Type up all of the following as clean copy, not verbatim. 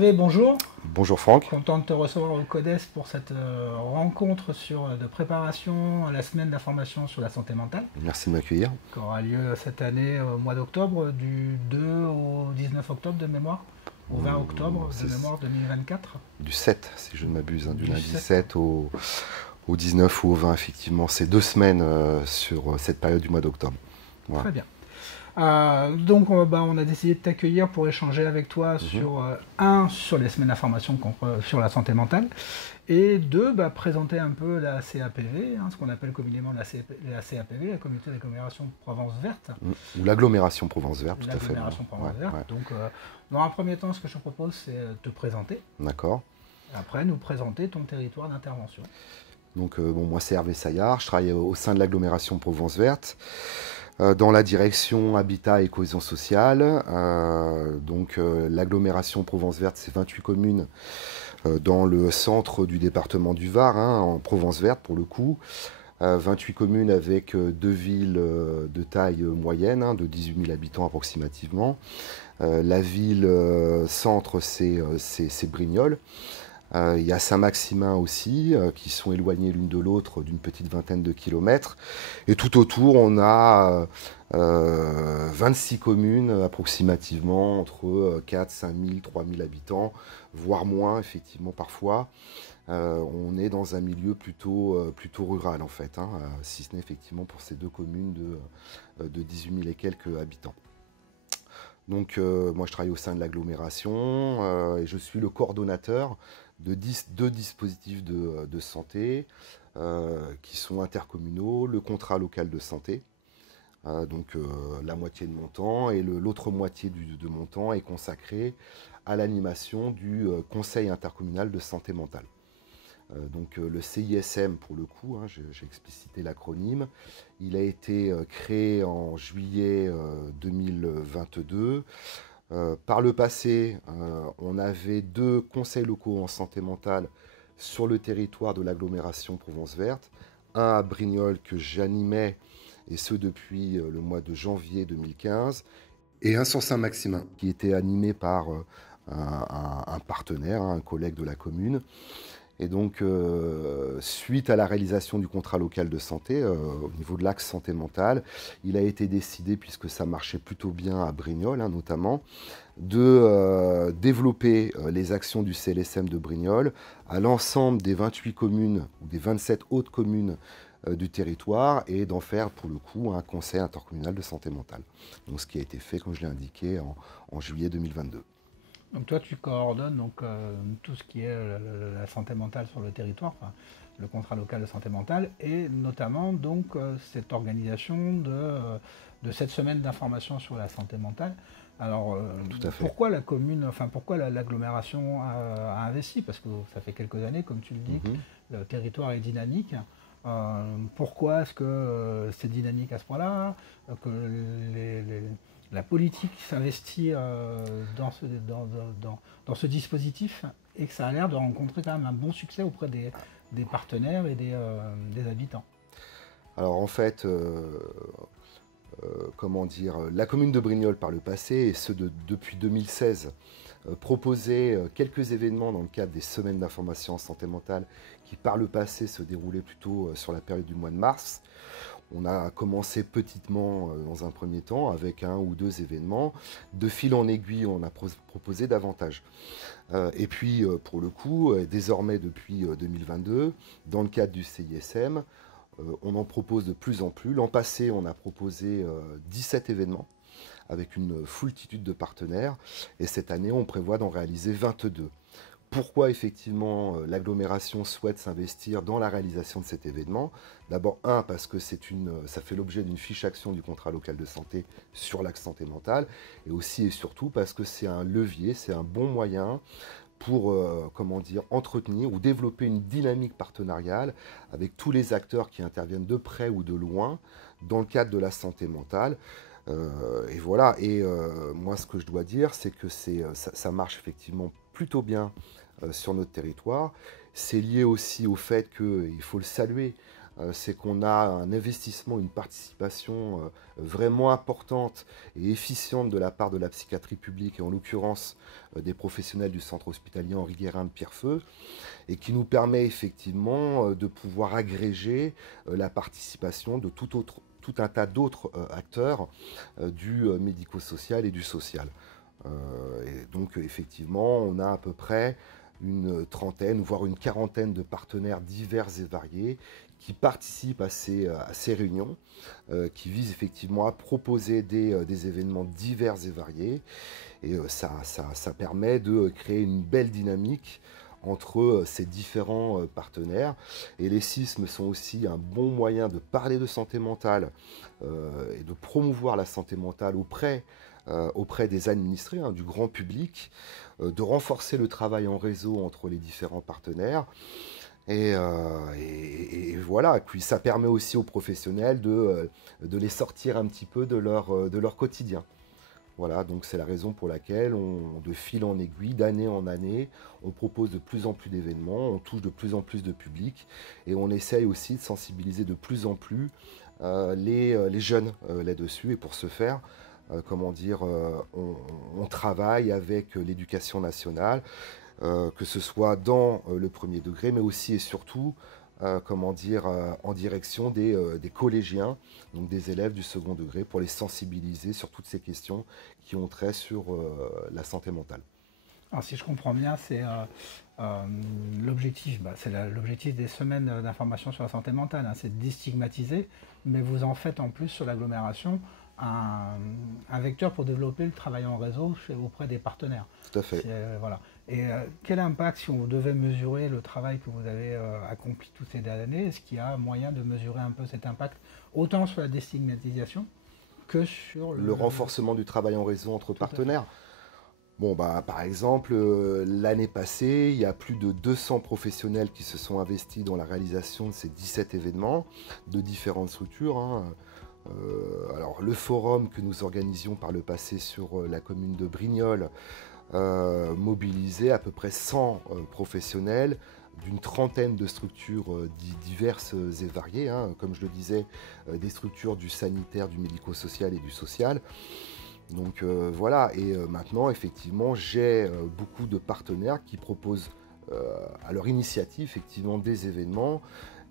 Hervé, bonjour. Bonjour Franck. Content de te recevoir au CODES pour cette rencontre de préparation à la semaine d'information sur la santé mentale, Merci de m'accueillir. qui aura lieu cette année au mois d'octobre, du 2 au 19 octobre de mémoire, au 20 octobre de mémoire 2024. Du 7, si je ne m'abuse, du lundi 7. 7 au 19 ou au 20, effectivement. C'est 2 semaines sur cette période du mois d'octobre. Voilà. Très bien. Donc on a décidé de t'accueillir pour échanger avec toi sur sur les semaines d'information sur la santé mentale, et deux, présenter un peu la CAPV, ce qu'on appelle communément la CAPV, la communauté d'agglomération Provence Verte. Ou l'agglomération Provence Verte, tout à fait. L'agglomération Provence Verte. Ouais. Donc dans un premier temps, ce que je te propose, c'est te présenter. D'accord. Après, nous présenter ton territoire d'intervention. Donc moi c'est Hervé Saillard, je travaille au sein de l'agglomération Provence Verte, dans la direction Habitat et Cohésion Sociale. L'agglomération Provence Verte, c'est 28 communes dans le centre du département du Var, en Provence Verte pour le coup. 28 communes avec deux villes de taille moyenne, de 18 000 habitants approximativement. La ville centre, c'est Brignoles. Il y a Saint-Maximin aussi, qui sont éloignés l'une de l'autre d'une petite vingtaine de kilomètres. Et tout autour, on a 26 communes approximativement, entre 4, 5 000, 3 000 habitants, voire moins, effectivement, parfois. On est dans un milieu plutôt rural, en fait, si ce n'est effectivement pour ces deux communes de 18 000 et quelques habitants. Donc, moi, je travaille au sein de l'agglomération et je suis le coordonnateur de deux dispositifs de santé qui sont intercommunaux, le contrat local de santé, la moitié de mon temps, et l'autre moitié de mon temps est consacré à l'animation du conseil intercommunal de santé mentale. Le CISM, pour le coup, j'ai explicité l'acronyme, il a été créé en juillet 2022. Par le passé, on avait deux conseils locaux en santé mentale sur le territoire de l'agglomération Provence Verte. Un à Brignoles que j'animais, et ce depuis le mois de janvier 2015. Et un sur Saint-Maximin, qui était animé par un partenaire, un collègue de la commune. Et donc, suite à la réalisation du contrat local de santé, au niveau de l'axe santé mentale, il a été décidé, puisque ça marchait plutôt bien à Brignoles notamment, de développer les actions du CLSM de Brignoles à l'ensemble des 28 communes, ou des 27 autres communes du territoire, et d'en faire pour le coup un conseil intercommunal de santé mentale. Donc, ce qui a été fait, comme je l'ai indiqué, en juillet 2022. Donc toi, tu coordonnes tout ce qui est la santé mentale sur le territoire, le contrat local de santé mentale, et notamment cette organisation de cette semaine d'information sur la santé mentale. Alors pourquoi la commune, pourquoi l'agglomération a investi? Parce que ça fait quelques années, comme tu le dis, le territoire est dynamique. Pourquoi est-ce que c'est dynamique à ce point-là, que la politique s'investit dans ce dispositif, et que ça a l'air de rencontrer quand même un bon succès auprès des partenaires et des habitants? Alors en fait, la commune de Brignoles par le passé, et ce depuis 2016, proposait quelques événements dans le cadre des semaines d'information en santé mentale qui par le passé se déroulaient plutôt sur la période du mois de mars. On a commencé petitement dans un premier temps avec un ou deux événements. De fil en aiguille, on a proposé davantage. Et puis, pour le coup, désormais depuis 2022, dans le cadre du CISM, on en propose de plus en plus. L'an passé, on a proposé 17 événements avec une foultitude de partenaires. Et cette année, on prévoit d'en réaliser 22. Pourquoi effectivement l'agglomération souhaite s'investir dans la réalisation de cet événement? D'abord, parce que ça fait l'objet d'une fiche action du contrat local de santé sur l'axe santé mentale, et aussi et surtout parce que c'est un levier, c'est un bon moyen pour entretenir ou développer une dynamique partenariale avec tous les acteurs qui interviennent de près ou de loin dans le cadre de la santé mentale. Et voilà, moi ce que je dois dire, c'est que ça marche effectivement plutôt bien sur notre territoire. C'est lié aussi au fait qu'il faut le saluer, c'est qu'on a un investissement, une participation vraiment importante et efficiente de la part de la psychiatrie publique, et en l'occurrence des professionnels du centre hospitalier Henri Guérin de Pierrefeu, et qui nous permet effectivement de pouvoir agréger la participation de tout un tas d'autres acteurs du médico-social et du social. Et donc effectivement, on a à peu près une trentaine, voire une quarantaine de partenaires divers et variés qui participent à ces réunions, qui visent effectivement à proposer des événements divers et variés. Et ça permet de créer une belle dynamique entre ces différents partenaires. Et les CISM sont aussi un bon moyen de parler de santé mentale et de promouvoir la santé mentale auprès des administrés, hein, du grand public, de renforcer le travail en réseau entre les différents partenaires. Et voilà, puis ça permet aussi aux professionnels de les sortir un petit peu de leur quotidien. Voilà, donc c'est la raison pour laquelle de fil en aiguille, d'année en année, on propose de plus en plus d'événements, on touche de plus en plus de public, et on essaye aussi de sensibiliser de plus en plus les jeunes là-dessus. Et pour ce faire, on travaille avec l'éducation nationale, que ce soit dans le premier degré, mais aussi et surtout en direction des collégiens, donc des élèves du second degré, pour les sensibiliser sur toutes ces questions qui ont trait sur la santé mentale. Alors si je comprends bien, c'est l'objectif, l'objectif des semaines d'information sur la santé mentale, hein, c'est de déstigmatiser, mais vous en faites en plus sur l'agglomération un vecteur pour développer le travail en réseau auprès des partenaires. Tout à fait. Voilà. Et quel impact, si on devait mesurer le travail que vous avez accompli toutes ces dernières années, est-ce qu'il y a moyen de mesurer un peu cet impact, autant sur la déstigmatisation que sur le renforcement du travail en réseau entre partenaires? Bon, par exemple, l'année passée, il y a plus de 200 professionnels qui se sont investis dans la réalisation de ces 17 événements de différentes structures, hein. Alors, le forum que nous organisions par le passé sur la commune de Brignoles mobilisait à peu près 100 professionnels d'une trentaine de structures diverses et variées, hein, comme je le disais, des structures du sanitaire, du médico-social et du social. Donc voilà, et maintenant, effectivement, j'ai beaucoup de partenaires qui proposent à leur initiative, effectivement, des événements,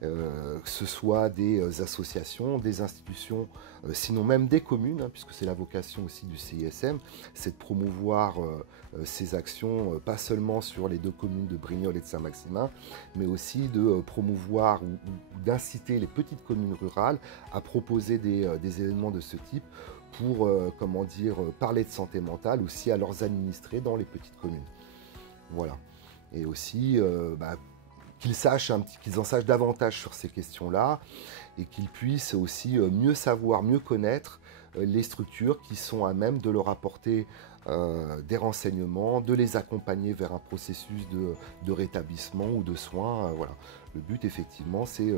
que ce soit des associations, des institutions, sinon même des communes, hein, puisque c'est la vocation aussi du CISM, c'est de promouvoir ces actions, pas seulement sur les deux communes de Brignoles et de Saint-Maximin, mais aussi de promouvoir ou d'inciter les petites communes rurales à proposer des événements de ce type pour parler de santé mentale aussi à leurs administrés dans les petites communes. Voilà. Et aussi qu'ils en sachent davantage sur ces questions-là, et qu'ils puissent aussi mieux savoir, mieux connaître les structures qui sont à même de leur apporter des renseignements, de les accompagner vers un processus de rétablissement ou de soins. Voilà. Le but, effectivement, c'est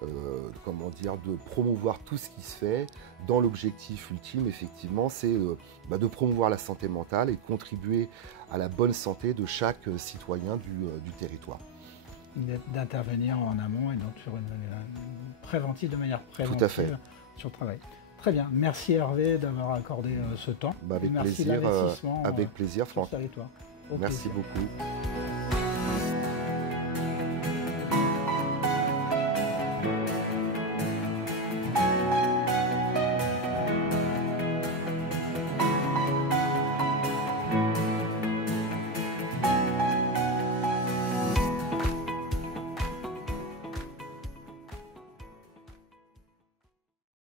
de promouvoir tout ce qui se fait dans l'objectif ultime, effectivement, c'est de promouvoir la santé mentale et contribuer à la bonne santé de chaque citoyen du territoire. D'intervenir en amont et donc sur de manière préventive. Tout à fait. Sur le travail. Très bien. Merci Hervé d'avoir accordé ce temps. Avec merci plaisir, l'investissement avec plaisir, Franck. sur ce territoire. Merci beaucoup.